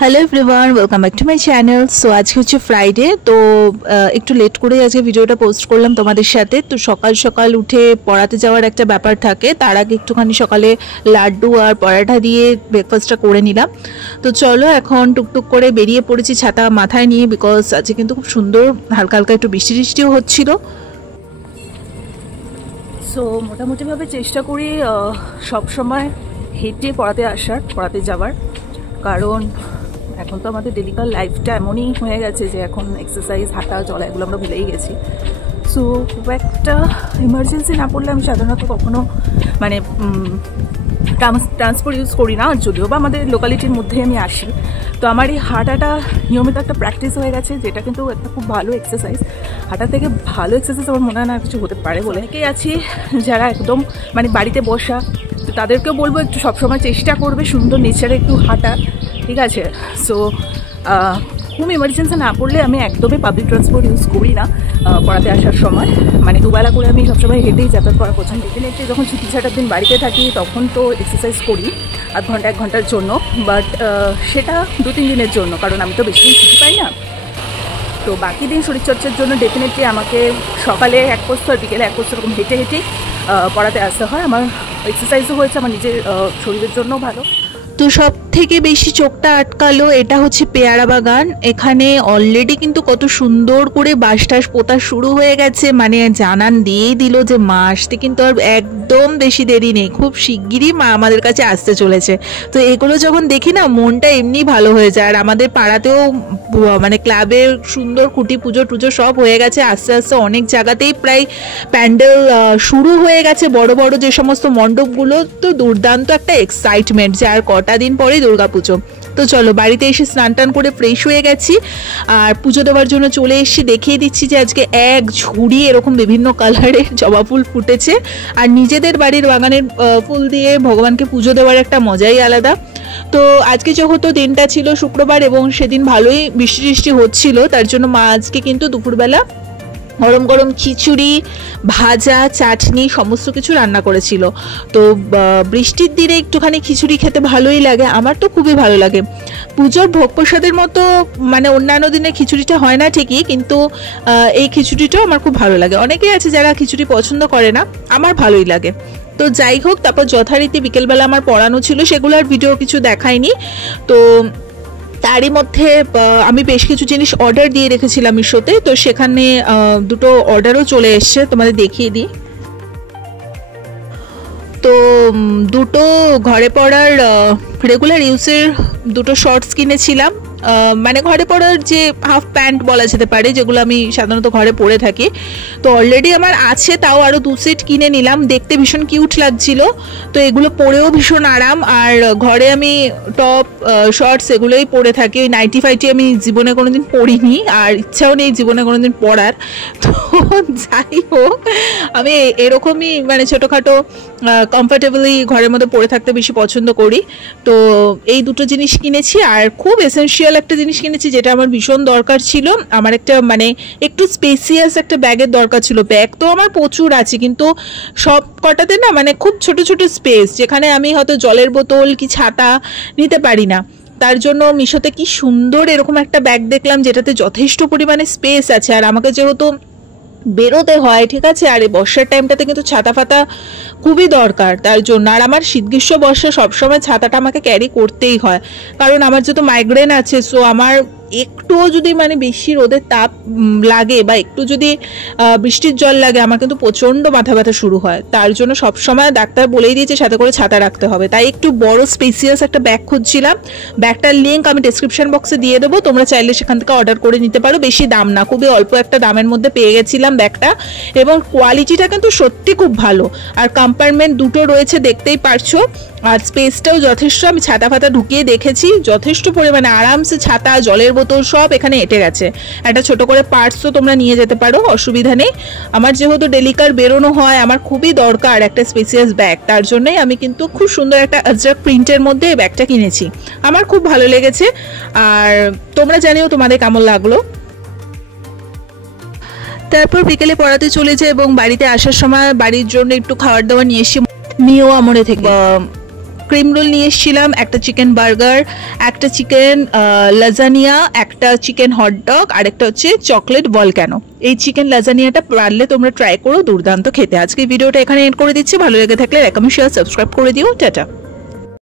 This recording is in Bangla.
Hello everyone, welcome back to my channel. So আজকে হচ্ছে ফ্রাইডে, তো একটু লেট করে আজকে ভিডিওটা পোস্ট করলাম তোমাদের সাথে। তো সকাল সকাল উঠে পড়াতে যাওয়ার একটা ব্যাপার থাকে, তার আগে একটুখানি সকালে লাড্ডু আর পরাঠা দিয়ে ব্রেকফাস্টটা করে নিলাম। তো চলো এখন টুকটুক করে বেরিয়ে পড়েছি ছাতা মাথায় নিয়ে, বিকজ আজকে কিন্তু খুব সুন্দর হালকা হালকা একটু বৃষ্টি বৃষ্টিও হচ্ছিল। সো মোটামুটিভাবে চেষ্টা করি সবসময় হেঁটে পড়াতে যাওয়ার, কারণ এখন তো আমাদের ডেলিকার লাইফটা এমনই হয়ে গেছে যে এখন এক্সারসাইজ, হাঁটা, চলা এগুলো আমরা ভুলেই গেছি। সো খুব একটা ইমার্জেন্সি না পড়লে আমি সাধারণত কখনো মানে ট্রান্সপোর্ট ইউজ করি না, যদিও বা আমাদের লোকালিটির মধ্যে আমি আসি। তো আমার এই হাঁটাটা নিয়মিত একটা প্র্যাকটিস হয়ে গেছে, যেটা কিন্তু একটা খুব ভালো এক্সারসাইজ। হাঁটা থেকে ভালো এক্সারসাইজ আমার মনে হয় না কিছু হতে পারে বলে। অনেকেই আছি যারা একদম মানে বাড়িতে বসা, তো তাদেরকেও বলবো একটু সবসময় চেষ্টা করবে সুন্দর নেচারে একটু হাঁটা, ঠিক আছে? সো খুব ইমার্জেন্সি না পড়লে আমি একদমই পাবলিক ট্রান্সপোর্ট ইউজ করি না পড়াতে আসার সময়। মানে দুবেলা করে আমি সবসময় হেঁটেই যাতায়াত করা পছন্দ। ডেফিনেটলি যখন ছুটি ছাটার দিন বাড়িতে থাকি তখন তো এক্সারসাইজ করি আধ ঘন্টা 1 ঘন্টার জন্য, বাট সেটা 2-3 দিনের জন্য, কারণ আমি তো বেশি দিন ছুটি পাই না। তো বাকি দিন শরীরচর্চার জন্য ডেফিনেটলি আমাকে সকালে 1 পোস্ত আর বিকেলে 1 পোস্ত এরকম হেঁটে হেঁটেই পড়াতে আসতে হয়। আমার এক্সারসাইজও হয়েছে, আমার নিজের শরীরের জন্যও ভালো। তো সব থেকে বেশি চোখটা আটকালো এটা হচ্ছে পেয়ারা বাগান। এখানে অলরেডি কিন্তু কত সুন্দর করে বাঁশ টাস পোতা শুরু হয়ে গেছে, মানে জানান দিয়েই দিল যে মা আসতে কিন্তু আর একদম বেশি দেরি নেই, খুব শিগগিরই মা আমাদের কাছে আসতে চলেছে। তো এগুলো যখন দেখি না মনটা এমনি ভালো হয়ে যায়। আর আমাদের পাড়াতেও মানে ক্লাবের সুন্দর খুঁটি পুজো টুজো সব হয়ে গেছে, আস্তে আস্তে অনেক জায়গাতেই প্রায় প্যান্ডেল শুরু হয়ে গেছে, বড় বড় যে সমস্ত মণ্ডপগুলো। তো দুর্দান্ত একটা এক্সাইটমেন্ট যে আর কটা দিন পরেই দুর্গাপুজো। তো চলো বাড়িতে এসে স্নান টান করে ফ্রেশ হয়ে গেছি আর পুজো দেওয়ার জন্য চলে এসেছি। দেখিয়ে দিচ্ছি যে আজকে এক ঝুড়ি এরকম বিভিন্ন কালারের জবা ফুল ফুটেছে, আর নিজেদের বাড়ির বাগানের ফুল দিয়ে ভগবানকে পুজো দেওয়ার একটা মজাই আলাদা। তো আজকে যেহেতু দিনটা ছিল শুক্রবার এবং সেদিন ভালোই বৃষ্টি বৃষ্টি হচ্ছিল, তার জন্য মা আজকে কিন্তু দুপুরবেলা গরম গরম খিচুড়ি, ভাজা, চাটনি সমস্ত কিছু রান্না করেছিল। তো বৃষ্টির দিনে একটুখানি খিচুড়ি খেতে ভালোই লাগে, আমার তো খুবই ভালো লাগে। পুজোর ভোগ প্রসাদের মতো মানে অন্যান্য দিনে খিচুড়িটা হয় না ঠিকই, কিন্তু এই খিচুড়িটাও আমার খুব ভালো লাগে। অনেকেই আছে যারা খিচুড়ি পছন্দ করে না, আমার ভালোই লাগে। তো যাই হোক, তারপর যথারীতি বিকেলবেলা আমার পড়ানো ছিল, সেগুলোর ভিডিও কিছু দেখাইনি। তো তারই মধ্যে আমি বেশ কিছু জিনিস অর্ডার দিয়ে রেখেছিলাম মিশোতে, তো সেখানে দুটো অর্ডারও চলে এসছে, তোমাদের দেখিয়ে দিই। তো দুটো ঘরে পড়ার রেগুলার ইউজের দুটো শর্টস কিনেছিলাম, মানে ঘরে পড়ার যে হাফ প্যান্ট বলা যেতে পারে, যেগুলো আমি সাধারণত ঘরে পরে থাকি। তো অলরেডি আমার আছে, তাও আরও 2 সেট কিনে নিলাম, দেখতে ভীষণ কিউট লাগছিল। তো এগুলো পরেও ভীষণ আরাম। আর ঘরে আমি টপ শর্টস এগুলোই পরে থাকি, ওই নাইটি ফাইটি আমি জীবনে কোনোদিন পরিনি, আর ইচ্ছাও নেই জীবনে কোনোদিন পরার। তো যাই হোক, আমি এরকমই মানে ছোটোখাটো কমফর্টেবলি ঘরের মধ্যে পরে থাকতে বেশি পছন্দ করি। তো এই দুটো জিনিস কিনেছি, আর খুব এসেনশিয়াল একটা জিনিস কিনেছি যেটা আমার ভীষণ দরকার ছিল। আমার একটা মানে একটু স্পেসিয়াস একটা ব্যাগের দরকার ছিল। ব্যাগ তো আমার প্রচুর আছে, কিন্তু সব কটাতে না মানে খুব ছোট ছোট স্পেস, যেখানে আমি হয়তো জলের বোতল কি ছাতা নিতে পারি না। তার জন্য মিশোতে কি সুন্দর এরকম একটা ব্যাগ দেখলাম যেটাতে যথেষ্ট পরিমাণে স্পেস আছে। আর আমাকে যেহেতু বেরোতে হয়, ঠিক আছে, আর এই বর্ষার টাইমটাতে কিন্তু ছাতা ফাতা খুবই দরকার তার জন্য। আর আমার শীত গ্রীষ্ম বর্ষা সবসময় ছাতাটা আমাকে ক্যারি করতেই হয়, কারণ আমার যেহেতু মাইগ্রেন আছে। সো আমার একটুও যদি মানে বেশি রোদের তাপ লাগে বা একটু যদি বৃষ্টির জল লাগে, আমার কিন্তু প্রচণ্ড মাথা ব্যথা শুরু হয়। তার জন্য সবসময় ডাক্তার বলেই দিয়েছে সাথে করে ছাতা রাখতে হবে। তাই একটু বড় স্পেসিয়াস একটা ব্যাগ খুঁজছিলাম। ব্যাগটার লিঙ্ক আমি ডেসক্রিপশন বক্সে দিয়ে দেবো, তোমরা চাইলে সেখান থেকে অর্ডার করে নিতে পারো। বেশি দাম না, খুবই অল্প একটা দামের মধ্যে পেয়ে গেছিলাম ব্যাগটা, এবং কোয়ালিটিটা কিন্তু সত্যি খুব ভালো। আর কম্পার্টমেন্ট দুটো রয়েছে দেখতেই পারছো, আর স্পেসটাও যথেষ্ট। আমি ছাতা ফাতা ঢুকিয়ে দেখেছি, যথেষ্ট পরিমাণে আরামসে ছাতা, জলের বোতল সব এখানে এঁটে গেছে। একটা ছোট করে পার্টসও তোমরা নিয়ে যেতে পারো, অসুবিধা নেই। আমার যেহেতু ডেলিকার বেরোনো হয়, আমার খুবই দরকার একটা স্পেসিয়াস ব্যাগ, তার জন্যই আমি কিন্তু খুব সুন্দর একটা আজরাক প্রিন্টের মধ্যে এই ব্যাগটা কিনেছি। আমার খুব ভালো লেগেছে, আর তোমরা জানিও তোমাদের কেমন লাগলো। তারপর বিকেলে পড়াতে চলে যায় এবং বাড়িতে আসার সময় বাড়ির জন্য একটু খাবার দাবার নিয়ে এসে মিও আমরে থেকে ক্রিম রোল নিয়ে এসেছিলাম, একটা চিকেন বার্গার, একটা চিকেন লাজানিয়া, একটা চিকেন হটডগ, আর একটা হচ্ছে চকলেট ভলক্যানো। এই চিকেন লাজানিয়াটা পারলে তোমরা ট্রাই করো, দুর্দান্ত খেতে। আজকে ভিডিওটা এখানে এন্ড করে দিচ্ছি। ভালো লেগে থাকলে লাইক, কমেন্ট, শেয়ার, সাবস্ক্রাইব করে দিও। টাটা।